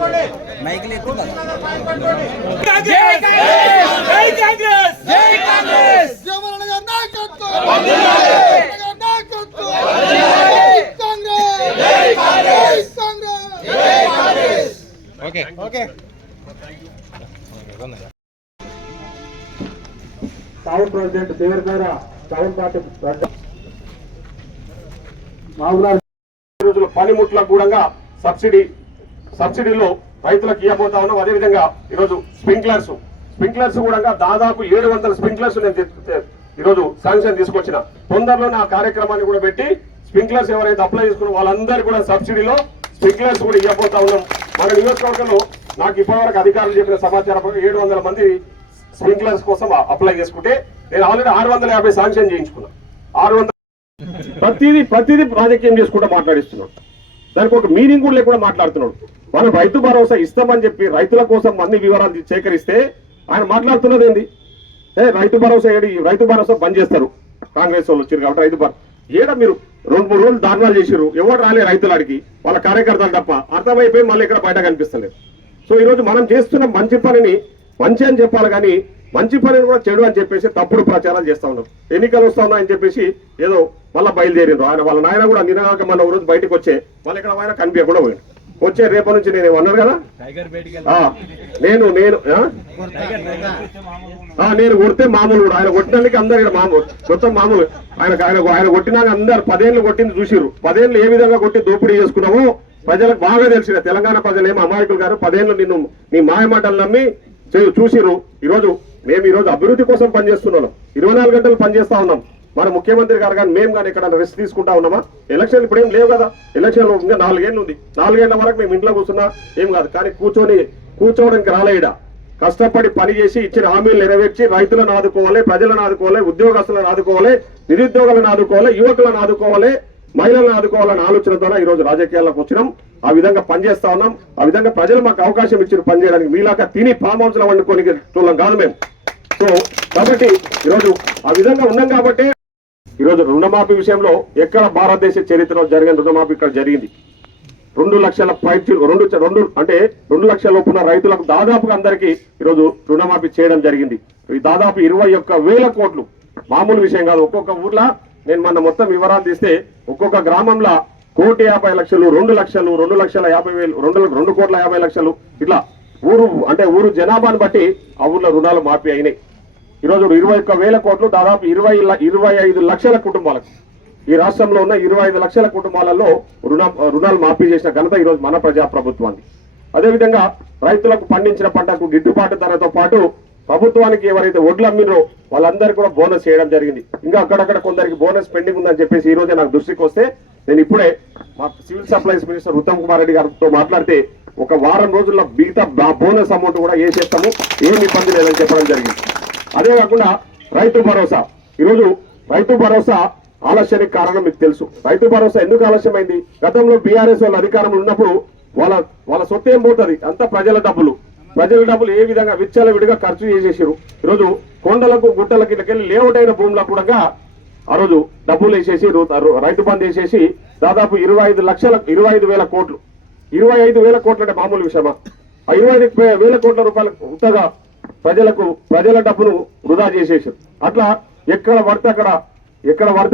Town president దేవరపేర town party రోజుల పనిముట్లకు కూడా సబ్సిడీలో రైతులకు ఇవ్వబోతా ఉన్నాం. అదేవిధంగా ఈరోజు స్ప్రింక్లర్స్ కూడా దాదాపు 700 స్ప్రింక్లర్స్ నేను ఈరోజు శాంక్షన్ తీసుకొచ్చిన. తొందరలోనే ఆ కార్యక్రమాన్ని కూడా పెట్టి స్ప్రింక్లర్స్ ఎవరైతే అప్లై చేసుకున్న వాళ్ళందరూ కూడా సబ్సిడీలో స్ప్రింక్లర్స్ కూడా ఇవ్వబోతా ఉన్నాం. మన నియోజకవర్గంలో నాకు ఇప్పటివరకు అధికారులు చెప్పిన సమాచారం 700 మంది స్ప్రింక్లర్స్ కోసం అప్లై చేసుకుంటే నేను ఆల్రెడీ 650 శాంక్షన్ చేయించుకున్నా. 600 ప్రతిదీ రాజకీయం చేసుకుంటూ మాట్లాడిస్తున్నాడు. దానికి ఒక మీనింగ్ కూడా లేకుండా మాట్లాడుతున్నాడు. మనం రైతు భరోసా ఇస్తామని చెప్పి రైతుల కోసం అన్ని వివరాలు సేకరిస్తే ఆయన మాట్లాడుతున్నది ఏంది? రైతు భరోసా బంద్ చేస్తారు కాంగ్రెస్ వాళ్ళు వచ్చారు కాబట్టి రైతు భరోసా ఏడా మీరు 2-3 రోజులు దారుణాలు చేసారు. ఎవరు రాలే రైతులకి, వాళ్ళ కార్యకర్తలు తప్ప. అర్థమైపోయి మళ్ళీ ఇక్కడ బయట కనిపిస్తలేదు. సో ఈరోజు మనం చేస్తున్న మంచి పనిని మంచి అని చెప్పాలి, కానీ మంచి పనిని కూడా చెడు అని చెప్పేసి తప్పుడు ప్రచారాలు చేస్తా ఉన్నాం. ఎన్నికలు వస్తా ఉన్నాయని చెప్పేసి ఏదో మళ్ళీ బయలుదేరిండ్రు. వాళ్ళ నాయన కూడా నిన్నగాక మన రోజు బయటకు వచ్చే మళ్ళీ ఇక్కడ ఆయన కనిపించకుండా పోయింది. వచ్చే రేపటి నుంచి నేను అన్నాను కదా, నేను కొడితే మామూలు కూడా ఆయన కొట్టినందుకు అందరు ఇక్కడ మొత్తం మామూలు. ఆయన కొట్టినాక అందరు 10 ఏళ్ళు కొట్టింది చూసిరు. 10 ఏళ్ళు ఏ విధంగా కొట్టి దోపిడీ చేసుకున్నామో ప్రజలకు బాగా తెలిసిన. తెలంగాణ ప్రజలు ఏమో అమాయకులు గారు 10 ఏళ్ళు నిన్ను నీ మాయమాటలు నమ్మి చూసిరు. ఈరోజు అభివృద్ధి కోసం పనిచేస్తున్నాం. 24 గంటలు పనిచేస్తా ఉన్నాం. మన ముఖ్యమంత్రి గారు కానీ మేము కానీ ఇక్కడ రెస్ట్ తీసుకుంటా ఉన్నామా? ఎలక్షన్ ఇప్పుడు ఏం లేవు కదా. ఎలక్షన్లో ఇంకా 4 ఏళ్ళు ఉంది. 4 ఏళ్ల వరకు మేము ఇంట్లో కూర్చున్నా ఏం కాదు. కానీ కూర్చోవడానికి రాలేడా. కష్టపడి పని చేసి ఇచ్చిన హామీలు నెరవేర్చి రైతులను ఆదుకోవాలి, ప్రజలను ఆదుకోవాలి, ఉద్యోగస్తులను ఆదుకోవాలి, నిరుద్యోగులను ఆదుకోవాలి, యువకులను ఆదుకోవాలి, మహిళలను ఆదుకోవాలనే ఆలోచన ద్వారా ఈరోజు రాజకీయాల్లోకి వచ్చినాం. ఆ విధంగా పనిచేస్తా ఉన్నాం. ఆ విధంగా ప్రజలు మాకు అవకాశం ఇచ్చిన పనిచేయడానికి. మీలాగా తిని ఫామ్ హౌస్ లో వండుకొని చూడడం కాదు మేము. సో కాబట్టి ఈరోజు ఆ విధంగా ఉన్నాం. కాబట్టి ఈరోజు రుణమాఫీ విషయంలో ఎక్కడ భారతదేశ చరిత్రలో జరిగిన రుణమాఫీ ఇక్కడ జరిగింది. 2 లక్షల అంటే 2 లక్షల లోపున్న రైతులకు దాదాపుగా అందరికీ ఈరోజు రుణమాఫీ చేయడం జరిగింది. దాదాపు 21,000 కోట్లు మామూలు విషయం కాదు. ఒక్కొక్క ఊర్లో నేను మొన్న మొత్తం వివరాలు తీస్తే ఒక్కొక్క గ్రామంలో 1,50,00,000, 2 లక్షలు, 2,50,000, 2,50,00,000 ఇట్లా ఊరు జనాభాను బట్టి ఆ ఊర్లో రుణాలు మాఫీ అయినాయి. ఈరోజు 21,000 కోట్లు దాదాపు 25 లక్షల కుటుంబాలకు, ఈ రాష్ట్రంలో ఉన్న 25 లక్షల కుటుంబాలలో రుణాలు మాఫీ చేసిన ఘనత ఈరోజు మన ప్రజాప్రభుత్వాన్ని. అదేవిధంగా రైతులకు పండించిన పంటకు గిట్టుబాటు ధరతో పాటు ప్రభుత్వానికి ఎవరైతే వడ్లు అమ్మినో వాళ్ళందరికీ కూడా బోనస్ చేయడం జరిగింది. ఇంకా అక్కడక్కడ కొందరికి బోనస్ పెండింగ్ ఉందని చెప్పేసి ఈ రోజే నాకు దృష్టికి వస్తే నేను ఇప్పుడే మా civil supplies minister Uttam Kumar Reddy గారితో మాట్లాడితే ఒక వారం రోజుల్లో మిగతా బోనస్ అమౌంట్ కూడా వేసేస్తాము, ఏమి ఇబ్బంది లేదని చెప్పడం జరిగింది. అదే కాకుండా రైతు భరోసా, ఈరోజు రైతు భరోసా ఆలస్యానికి కారణం మీకు తెలుసు. రైతు భరోసా ఎందుకు ఆలస్యమైంది? గతంలో బీఆర్ఎస్ వాళ్ళ అధికారంలో ఉన్నప్పుడు వాళ్ళ సొత్తు ఏం పోతుంది, అంతా ప్రజల డబ్బులు ఏ విధంగా విచ్చలవిడిగా ఖర్చు చేసేసారు. ఈరోజు కొండలకు గుట్టలకి వెళ్ళి లేఅవుట్ అయిన భూములకు కూడా ఆ రోజు డబ్బులు వేసేసి రైతు బంధు వేసేసి దాదాపు 25,000 కోట్లు. 25,000 కోట్లు అంటే మామూలు విషయమా? ఆ 25,000 కోట్ల రూపాయలు ఉత్తగా ప్రజల డబ్బును వృధా చేసేసారు. అట్లా ఎక్కడ పడితే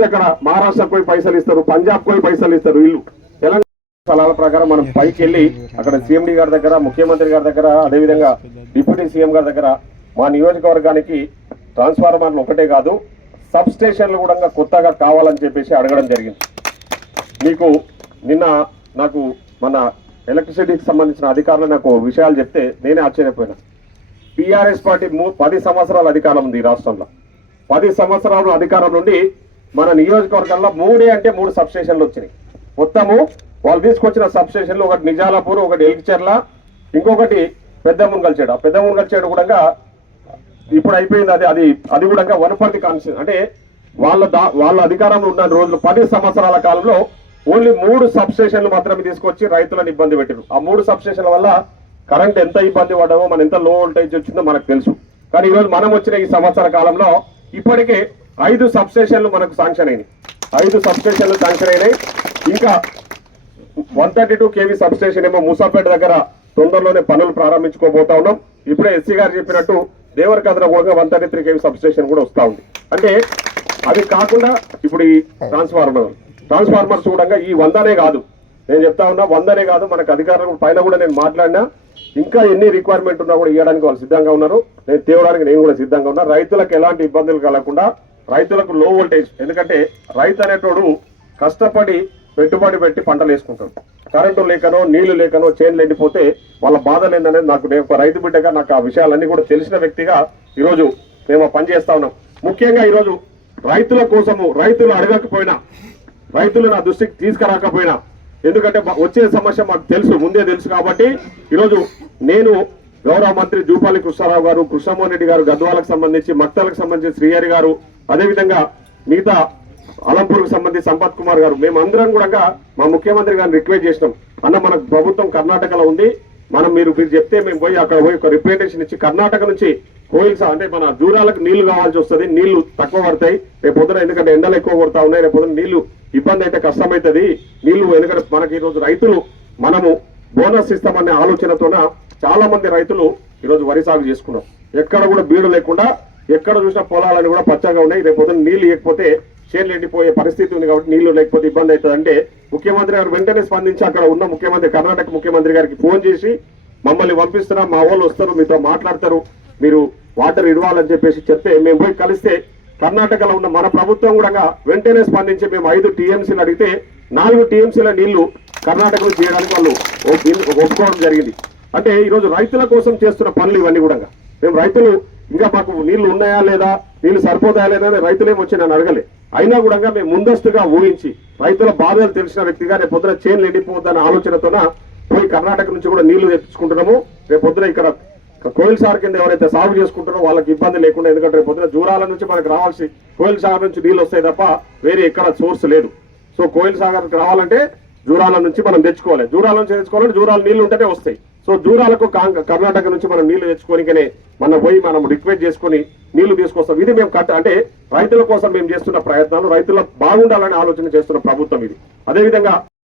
అక్కడ మహారాష్ట్రకు పోయి పైసలు ఇస్తారు, పంజాబ్ పోయి పైసలు ఇస్తారు. వీళ్ళు తెలంగాణ స్థలాల ప్రకారం మనం పైకి వెళ్ళి అక్కడ సీఎండీ గారి దగ్గర, ముఖ్యమంత్రి గారి దగ్గర, అదేవిధంగా డిప్యూటీ సీఎం గారి దగ్గర మా నియోజకవర్గానికి ట్రాన్స్ఫార్మర్లు ఒకటే కాదు సబ్ స్టేషన్లు కూడా కొత్తగా కావాలని చెప్పేసి అడగడం జరిగింది. మీకు నిన్న నాకు మన ఎలక్ట్రిసిటీకి సంబంధించిన అధికారులు నాకు విషయాలు చెప్తే నేనే ఆశ్చర్యపోయినా. టీఆర్ఎస్ పార్టీ 10 సంవత్సరాల అధికారం ఉంది ఈ రాష్ట్రంలో. 10 సంవత్సరాల అధికారం నుండి మన నియోజకవర్గంలో 3 సబ్ స్టేషన్లు వచ్చినాయి. మొత్తము వాళ్ళు తీసుకొచ్చిన సబ్ స్టేషన్లు ఒకటి నిజాలాపూర్, ఒకటి ఎల్కిచెర్ల, ఇంకొకటి పెద్ద మున్గల్చేడు. ఆ పెద్ద మున్గల్చేడు కూడా ఇప్పుడు అయిపోయింది. అది కూడా వనపర్తి కాన్స్టిట్యూషన్. అంటే వాళ్ళ అధికారంలో ఉన్న రోజులు 10 సంవత్సరాల కాలంలో ఓన్లీ 3 సబ్ స్టేషన్లు మాత్రమే తీసుకొచ్చి రైతులను ఇబ్బంది పెట్టారు. ఆ 3 సబ్ స్టేషన్ల వల్ల కరెంట్ ఎంత ఇబ్బంది పడ్డామో, మన ఎంత లో వోల్టేజ్ వచ్చిందో మనకు తెలుసు. కానీ ఈరోజు మనం వచ్చిన ఈ సంవత్సర కాలంలో ఇప్పటికే 5 సబ్ స్టేషన్లు మనకు శాంక్షన్ అయినాయి. 5 సబ్ స్టేషన్లు శాంక్షన్ అయినాయి. ఇంకా 132 kV సబ్ స్టేషన్ ఏమో మూసాపేట దగ్గర తొందరలోనే పనులు ప్రారంభించుకోబోతా ఉన్నాం. ఇప్పుడే ఎస్సీ గారు చెప్పినట్టు దేవరకద్ర కూడా 133 kV సబ్ స్టేషన్ కూడా వస్తా ఉంది. అంటే అది కాకుండా ఇప్పుడు ఈ ట్రాన్స్ఫార్మర్స్ కూడా ఈ 100నే కాదు, నేను చెప్తా ఉన్నా 100నే కాదు, మనకు అధికారుల పైన కూడా నేను మాట్లాడినా ఇంకా ఎన్ని రిక్వైర్మెంట్ ఉన్నా కూడా ఇవ్వడానికి వాళ్ళు సిద్ధంగా ఉన్నారు. నేను తేవడానికి నేను కూడా సిద్ధంగా ఉన్నా. రైతులకు ఎలాంటి ఇబ్బందులు కలగకుండా, రైతులకు లో వోల్టేజ్, ఎందుకంటే రైతు అనేటోడు కష్టపడి పెట్టుబడి పెట్టి పంటలు వేసుకుంటాడు. కరెంటు లేకనో నీళ్లు లేకనో చేనులు ఎండిపోతే వాళ్ళ బాధలు ఏందనేది నాకు, నేను ఒక రైతు బిడ్డగా నాకు ఆ విషయాలన్నీ కూడా తెలిసిన వ్యక్తిగా ఈరోజు మేము పనిచేస్తా ఉన్నాం. ముఖ్యంగా ఈరోజు రైతుల కోసము, రైతులు అడగకపోయినా, రైతులు నా దృష్టికి తీసుకురాకపోయినా, ఎందుకంటే వచ్చే సమస్య మాకు తెలుసు, ముందే తెలుసు కాబట్టి ఈరోజు నేను గౌరవ మంత్రి జూపాలి కృష్ణారావు గారు, కృష్ణమోహన్ రెడ్డి గారు, గద్వాలకు సంబంధించి, మక్తలకు సంబంధించి శ్రీహరి గారు, అదేవిధంగా మిగతా అలంపూర్కు సంబంధించి సంపత్ కుమార్ గారు, మేమందరం కూడా మా ముఖ్యమంత్రి గారిని రిక్వెస్ట్ చేసినాం. అన్న మనకు ప్రభుత్వం కర్ణాటకలో ఉంది, మీరు చెప్తే మేము పోయి అక్కడ పోయి ఒక రిప్రజెంటేషన్ ఇచ్చి కర్ణాటక నుంచి కోయిల్స్ అంటే మన జూరాలకు నీళ్లు కావాల్సి వస్తుంది, నీళ్లు తక్కువ పడతాయి రేపు పొద్దున, ఎందుకంటే ఎండలు ఎక్కువ కొడతా ఉన్నాయి, రేపు పొద్దున నీళ్లు ఇబ్బంది అయితే కష్టమవుతుంది నీళ్లు, ఎందుకంటే మనకి ఈరోజు రైతులు మనము బోనస్ ఇస్తామనే ఆలోచనతోన చాలా మంది రైతులు ఈరోజు వరి సాగు చేసుకున్నారు. ఎక్కడ కూడా బీడు లేకుండా, ఎక్కడ చూసిన పొలాలని కూడా పచ్చగా ఉన్నాయి. రేపు పొద్దున నీళ్లు లేకపోతే చేనులు ఎండిపోయే పరిస్థితి ఉంది కాబట్టి నీళ్లు లేకపోతే ఇబ్బంది అవుతుంది. అంటే ముఖ్యమంత్రి గారు వెంటనే స్పందించి అక్కడ ఉన్న ముఖ్యమంత్రి, కర్ణాటక ముఖ్యమంత్రి గారికి ఫోన్ చేసి మమ్మల్ని పంపిస్తున్నా, మా వాళ్ళు వస్తారు, మీతో మాట్లాడతారు, మీరు వాటర్ ఇవ్వాలని చెప్పేసి చెప్తే మేము పోయి కలిస్తే కర్ణాటకలో ఉన్న మన ప్రభుత్వం కూడా వెంటనే స్పందించి మేము 5 TMCలు అడిగితే 4 TMCల నీళ్లు కర్ణాటకలో చేయడానికి వాళ్ళు ఒప్పుకోవడం జరిగింది. అంటే ఈరోజు రైతుల కోసం చేస్తున్న పనులు ఇవన్నీ కూడా. మేము రైతులు ఇంకా మాకు నీళ్లు ఉన్నాయా లేదా, నీళ్లు సరిపోతాయా లేదా అని రైతులేమో వచ్చి నన్ను అడగలే. అయినా కూడా మేము ముందస్తుగా ఊహించి రైతుల బాధలు తెలిసిన వ్యక్తిగా రేపు పొద్దున చేనులు ఎండిపోద్దన్న ఆలోచనతోన పోయి కర్ణాటక నుంచి కూడా నీళ్లు తెప్పించుకుంటున్నాము. రేపు పొద్దున ఇక్కడ కోయిల్ సాగర్ కింద ఎవరైతే సాగు చేసుకుంటారో వాళ్ళకి ఇబ్బంది లేకుండా, ఎందుకంటే రేపు పొద్దున జూరాల నుంచి మనకు రావాల్సి కోయిల్ సాగర్ నుంచి నీళ్లు వస్తాయి తప్ప వేరే ఎక్కడ సోర్స్ లేదు. సో కోయిల్ సాగర్కి రావాలంటే జూరాల నుంచి మనం తెచ్చుకోవాలి, జూరాల నుంచి తెచ్చుకోవాలంటే జూరాల నీళ్లు ఉంటేనే వస్తాయి. సో జూరాలకు కర్ణాటక నుంచి మనం నీళ్లు తెచ్చుకోనికనే మనం పోయి మనం రిక్వెస్ట్ చేసుకుని నీళ్లు తీసుకొస్తాం. ఇది మేము అంటే రైతుల కోసం మేము చేస్తున్న ప్రయత్నాలు, రైతుల బాగుండాలని ఆలోచన చేస్తున్న ప్రభుత్వం ఇది. అదేవిధంగా